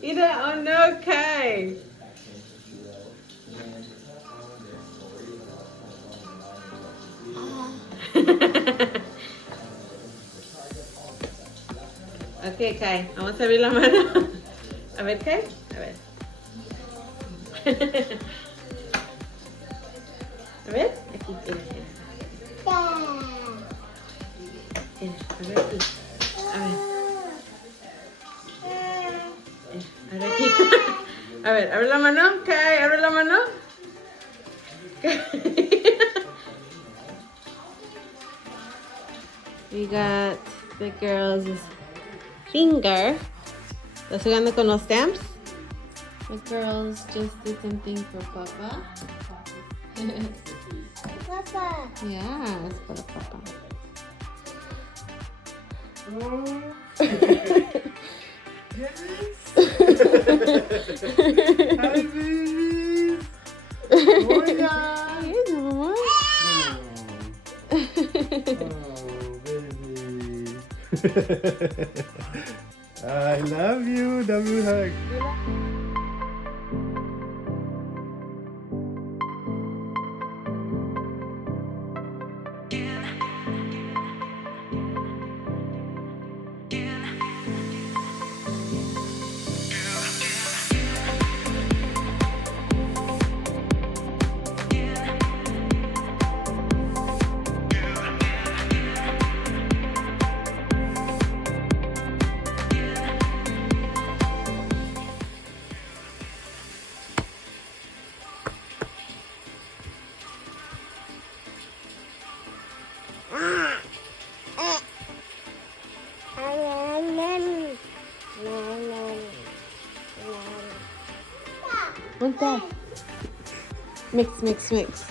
Mira, oh no, Kai. Ok, Kai, vamos a abrir la mano. A ver, Kai, a ver. A ver, aquí, mira, mira. Mira, a ver aquí. A ver. A ver aquí. A ver, abre la mano, Kai, abre la mano. We got the girls' finger. ¿Estás jugando con los stamps? The girls just did something for Papa. Papa. Yeah, it's for Papa. Hi, babies. Hola. Yes, Mama. Oh, baby. I love you. Double hug. What's that? Mix, mix, mix.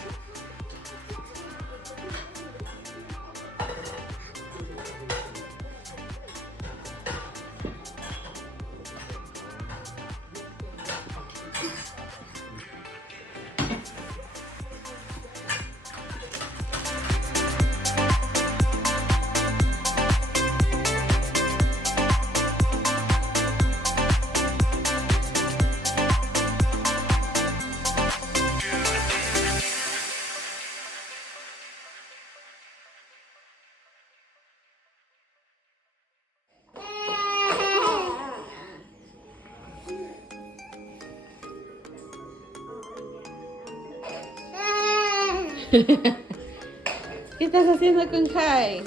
¿Qué estás haciendo con Kai?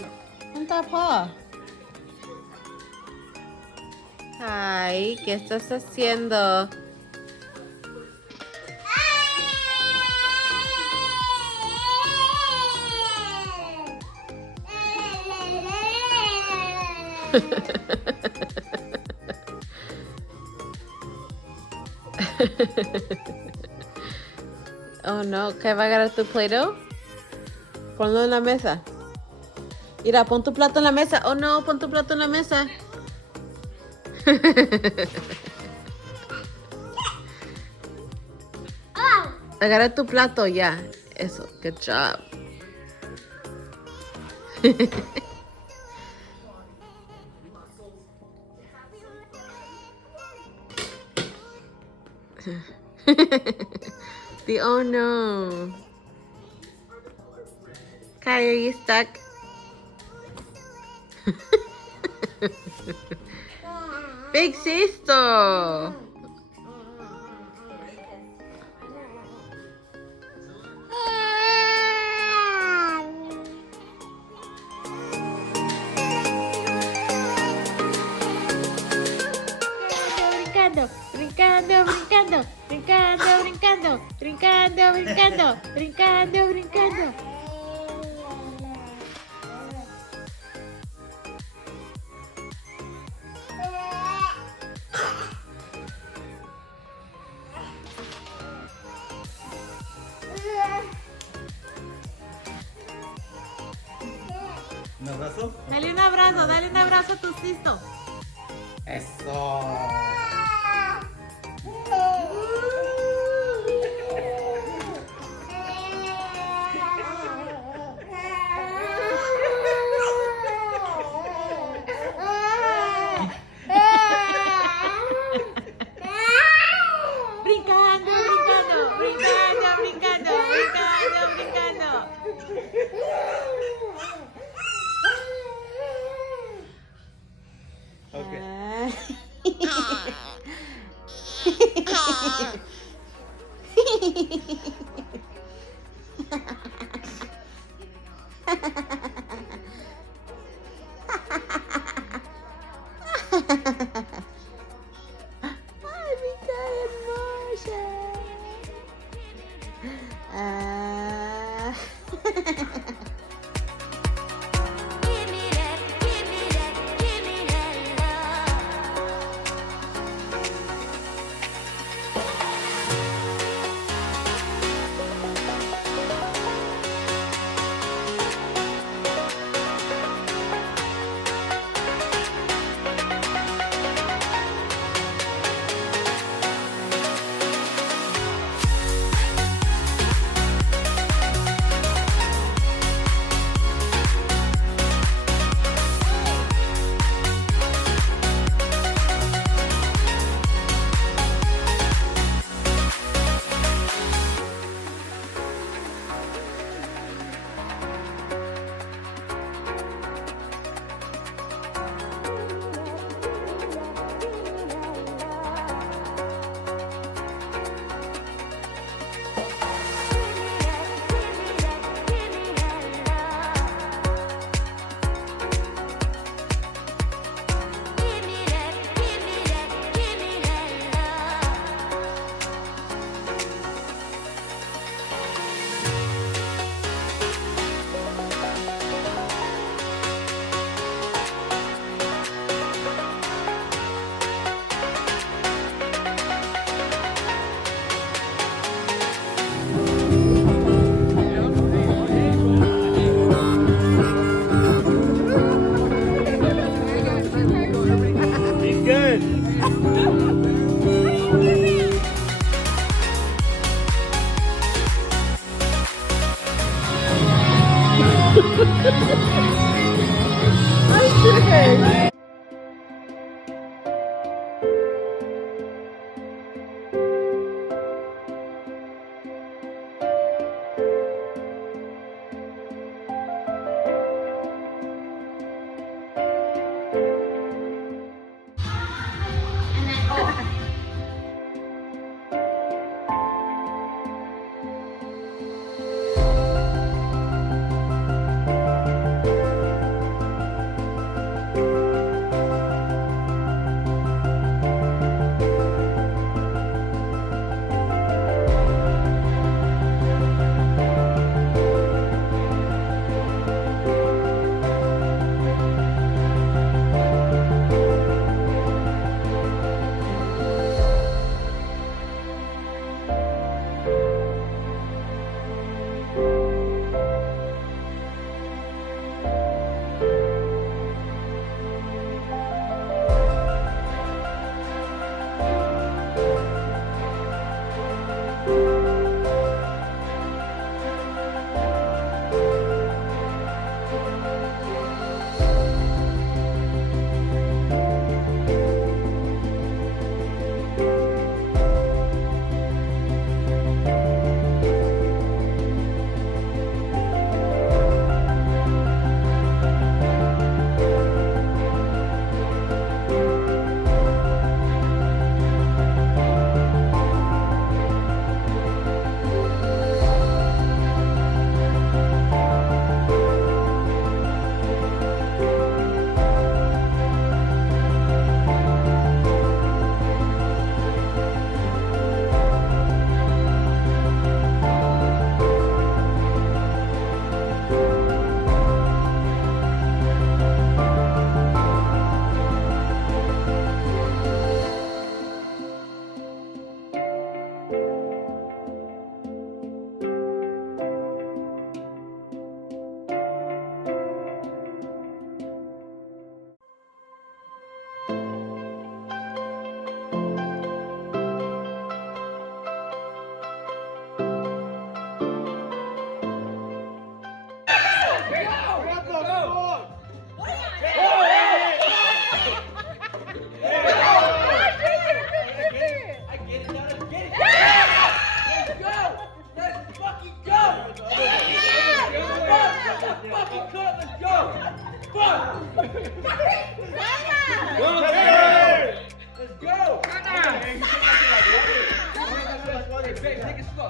¿Dónde está Pa? Kai, ¿qué estás haciendo? Oh no, Kai va a agarrar tu Play-Doh. Ponlo en la mesa. Mira, pon tu plato en la mesa. Oh no, pon tu plato en la mesa. Agarra tu plato, ya. Eso, good job. Oh no. Kai, are you stuck? Fix esto. Brincando, brincando, brincando, brincando, brincando, brincando, brincando, brincando. ¿Un abrazo? Dale un abrazo a tu cisto. Eso. Ay, mi cara hermosa. Ah. Be good.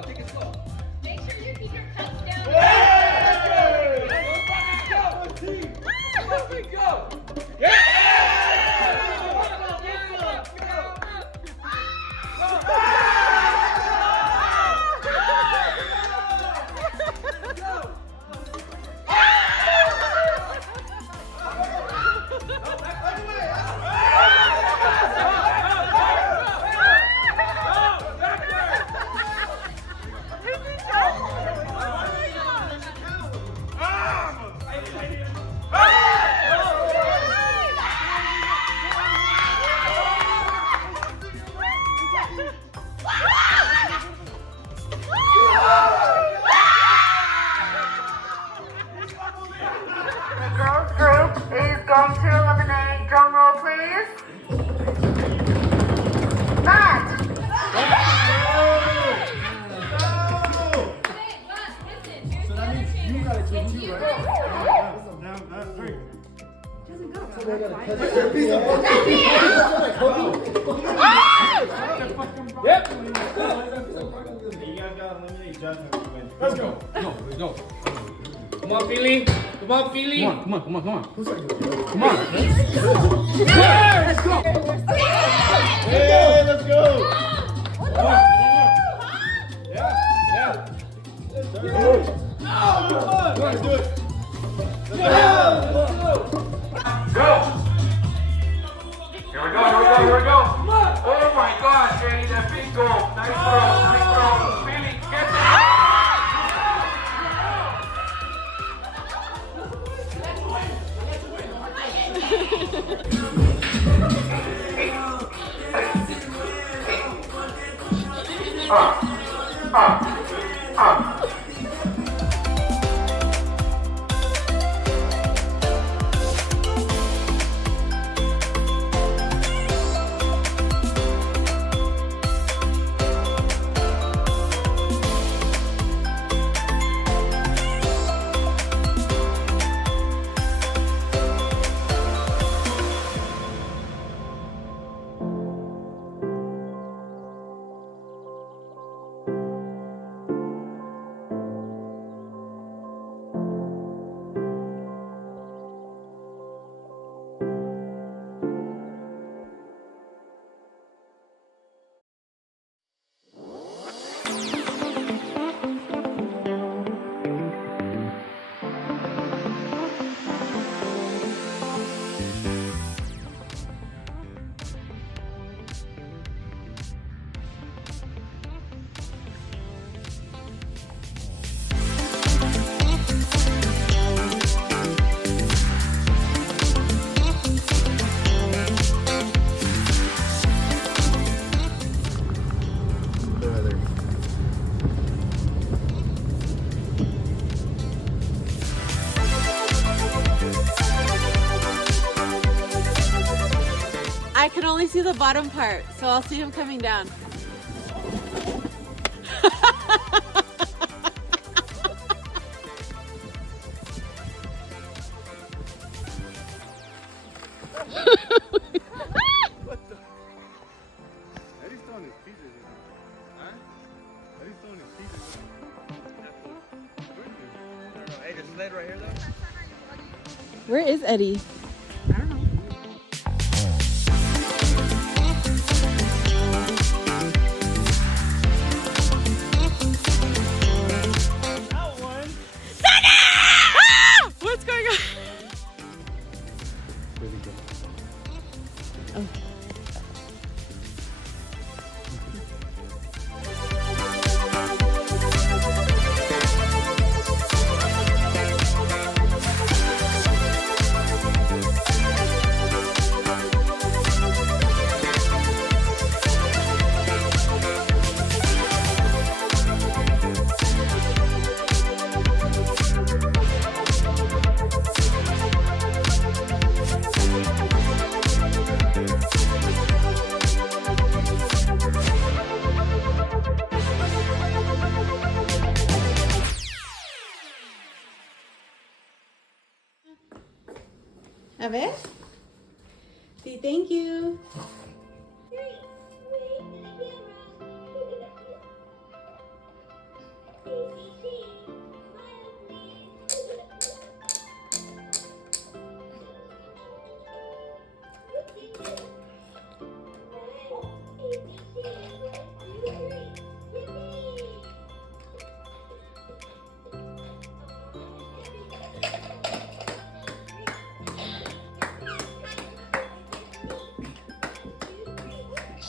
Take it slow. Make sure you keep your cups down. The girls group is going to eliminate, drum roll please. Matt. So that means you gotta choose two, right? Down, three. Yep. You guys gotta eliminate Justin to win. Let's go. Let's go. Come on, Philly. Come on, Philly. Come on. Come on. Yeah, let's go. Yeah, let's go. Yeah. Let's do it. Let's do it. Go. Here we go. Oh my gosh, Eddie, that big goal. Nice throw. Philly, get I can only see the bottom part, so I'll see him coming down. Eddie's throwing his pieces. Huh? Eddie's throwing his pieces. Hey, this sled right here, though? Where is Eddie? What's going on? Oh. A ver? Sí, thank you.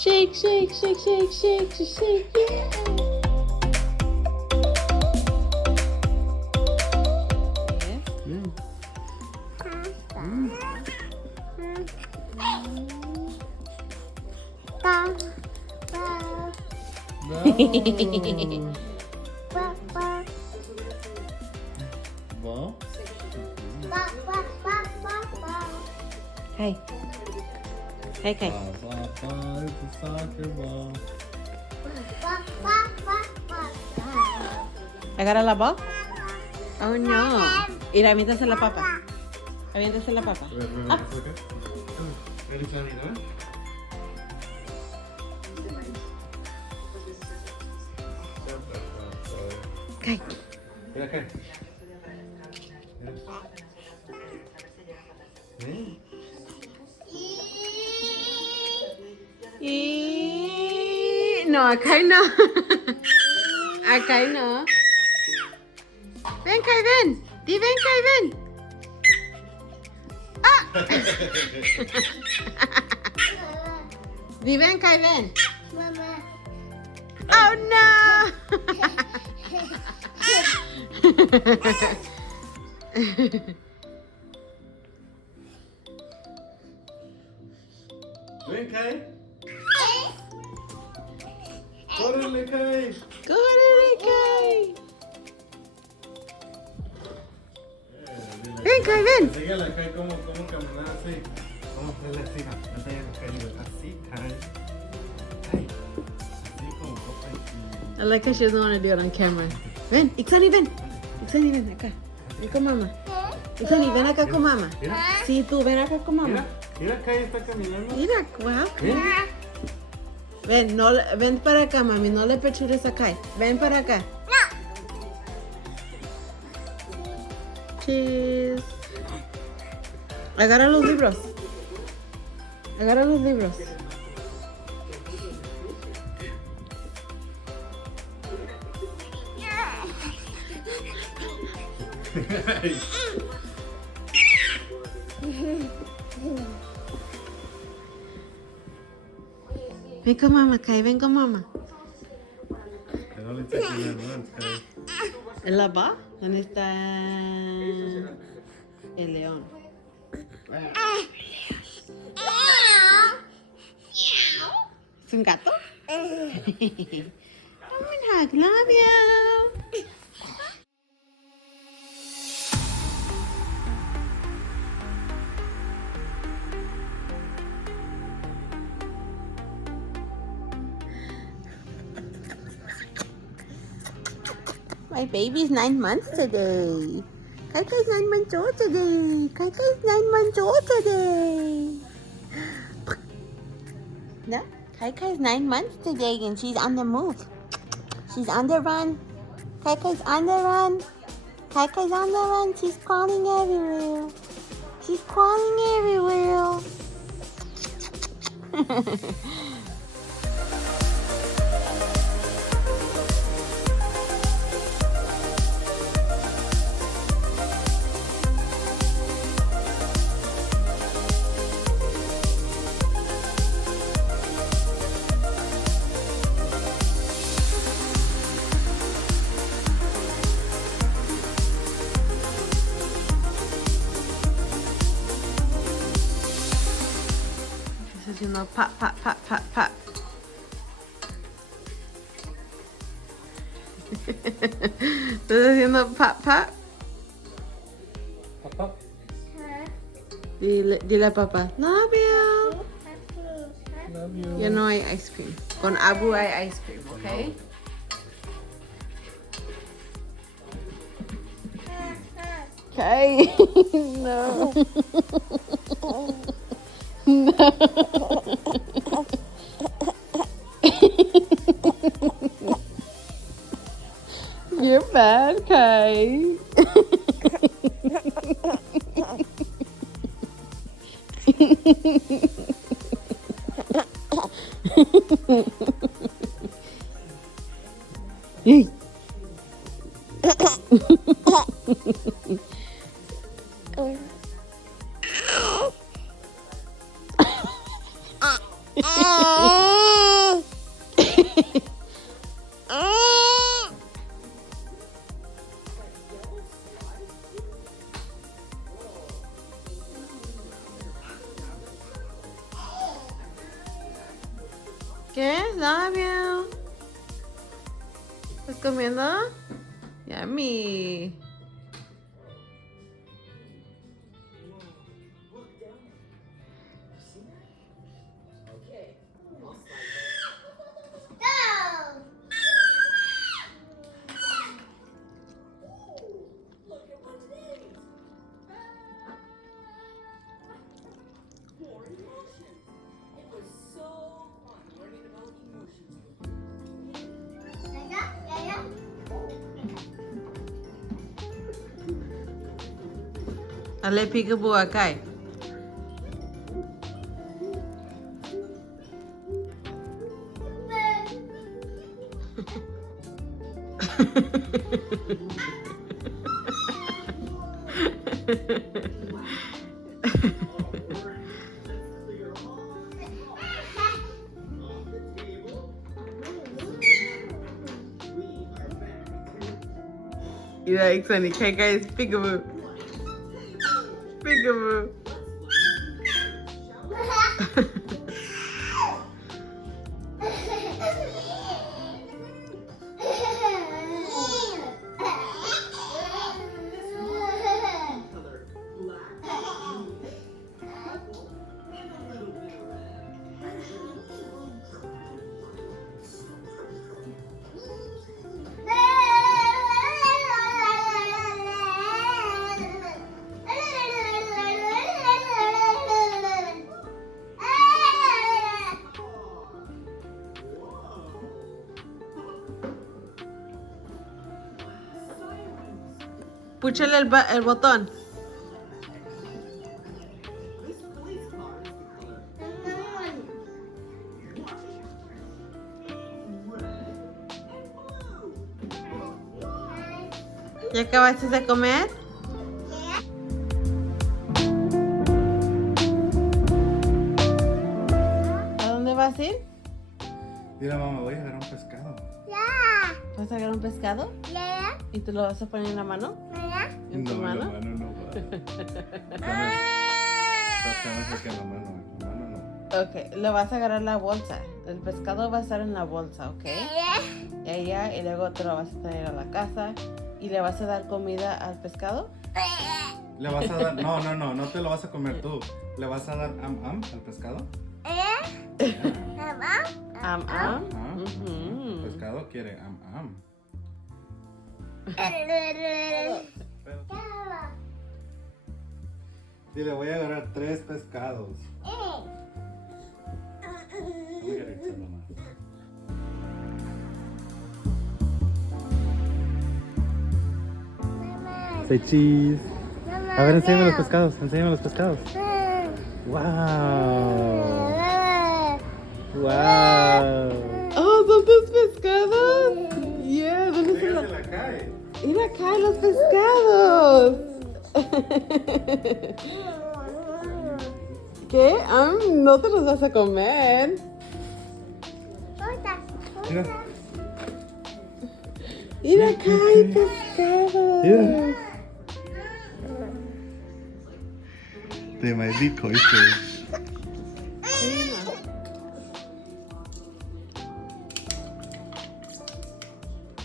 Shake, shake, shake, shake, shake, shake, shake, yeah. Bom. Hey. Hey, hey. It's a soccer ball. ¿Agarra la ball? Oh, no. Y la avientas a la papa. Avientas a la papa. Ah. Ready, Johnny, no? Okay. Mira acá. Y... No, acá no. Acá no. Ven, Kai, ven. Di, ven, Kai, ven. Ah. Di, ven, Kai, ven. Oh, no. Ven, Kai. Córrele, Kai. Córrele, Kai. Ven, Kai, ven. Enséñale a Kai cómo caminar así. Vamos a hacerle así. Así, Kai. Kai. Así como copa y... I like how she doesn't want to do it on camera. Ven, Ixani, ven. Ixani, ven acá. Ven con mamá. Ixani, ven acá con mamá. Mira, Sí, tú, ven acá con mamá. mira, Kai está caminando. Mira, wow. Ven. Ven, no, ven para acá, mami. No le pechures a Kai. Ven para acá. Cheese. Agarra los libros. Agarra los libros. Ven con mamá, Kai. Ven con mamá. Que no le eches las manos, Kai. ¿En la va? ¿Dónde está el león? ¿Es un gato? Hug, love you. My baby's 9 months today. Kaika's 9 months old today. Kaika's 9 months old today. No, Kaika's 9 months today and she's on the move. She's on the run. Kaika's on the run. Kaika's on the run. She's crawling everywhere. She's crawling everywhere. Haciendo pat, pat, pat, pat, pat. Estás haciendo pat, pat. Papá. Dile a papá, love you. Love you. Yo no hay ice cream. Con Abu hay ice cream, ¿ok? Okay. No. No. You're bad, Kai. Hey. ¿Qué? Love you. ¿Estás comiendo? Yummy. Dale peekaboo a Kai. Mira, Ixani, Kai es peekaboo. Peekaboo. Púchale el botón. ¿Ya acabaste de comer? ¿A dónde vas a ir? Mira, mamá, voy a agarrar un pescado. ¿Vas a agarrar un pescado? ¿Y tú lo vas a poner en la mano? ¿En tu mano? La mano no va. Tratamos que la mano no. Ok, lo vas a agarrar la bolsa. El pescado va a estar en la bolsa, ¿ok? Y luego te lo vas a traer a la casa. ¿Y le vas a dar comida al pescado? Le vas a dar, no te lo vas a comer tú. Le vas a dar al pescado. Am. Ah, Ujú. el pescado quiere am. Dile, voy a agarrar 3 pescados. Voy a agarrar nomás. Say cheese. A ver, enséñame los pescados. Wow. Wow. Oh, ¿son tus pescados? Yeah, ¿dónde se los? la cae. Mira acá los pescados. ¿Qué? No te los vas a comer. Mira. Mira acá hay pescados. Mira. De maldito este.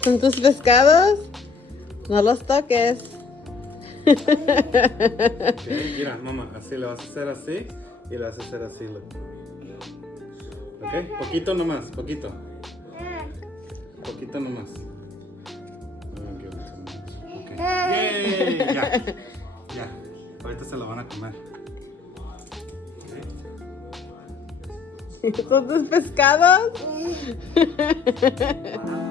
¿Son tus pescados? No los toques. Okay, mira, mamá, así le vas a hacer así y le vas a hacer así. Look. Ok, poquito nomás, poquito. Poquito nomás. Okay. Yay, ya. Ahorita se lo van a comer. ¿Son tus pescados? Wow.